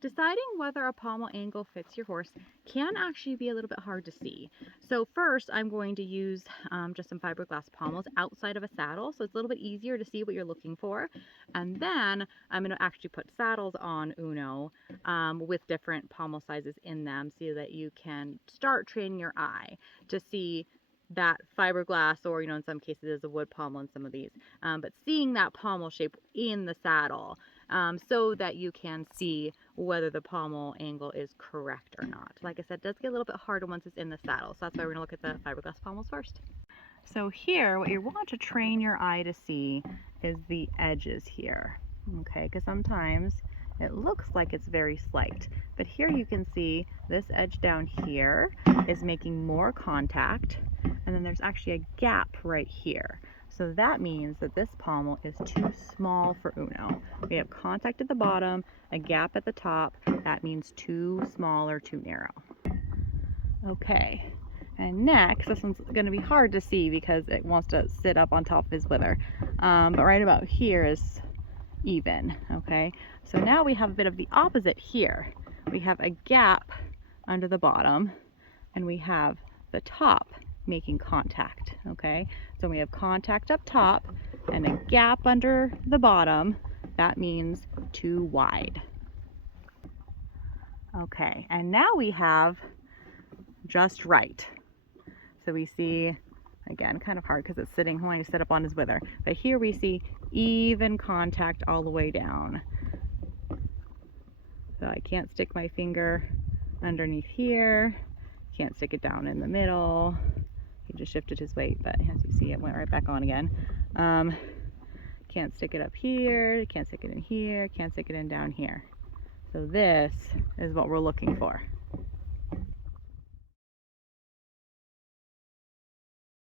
Deciding whether a pommel angle fits your horse can actually be a little bit hard to see. So first I'm going to use just some fiberglass pommels outside of a saddle, so it's a little bit easier to see what you're looking for. And then I'm going to actually put saddles on Uno with different pommel sizes in them so that you can start training your eye to see that fiberglass, or in some cases is a wood pommel in some of these, but seeing that pommel shape in the saddle so that you can see whether the pommel angle is correct or not. Like I said, it does get a little bit harder once it's in the saddle, so that's why we're gonna look at the fiberglass pommels first. So here, what you want to train your eye to see is the edges here, okay? Because sometimes it looks like it's very slight, but here you can see this edge down here is making more contact, and then there's actually a gap right here. So that means that this pommel is too small for Uno. We have contact at the bottom, a gap at the top. That means too small or too narrow. Okay, and next, this one's going to be hard to see because it wants to sit up on top of his wither. But right about here is even, okay? So now we have a bit of the opposite here. We have a gap under the bottom, and we have the top making contact, okay? So we have contact up top and a gap under the bottom. That means too wide. Okay, and now we have just right. So we see, again, kind of hard because it's wanting to sit up on his wither, but here we see even contact all the way down. So I can't stick my finger underneath here, can't stick it down in the middle. He just shifted his weight, but as you see, it went right back on again. Can't stick it up here, can't stick it in here, can't stick it in down here. So this is what we're looking for.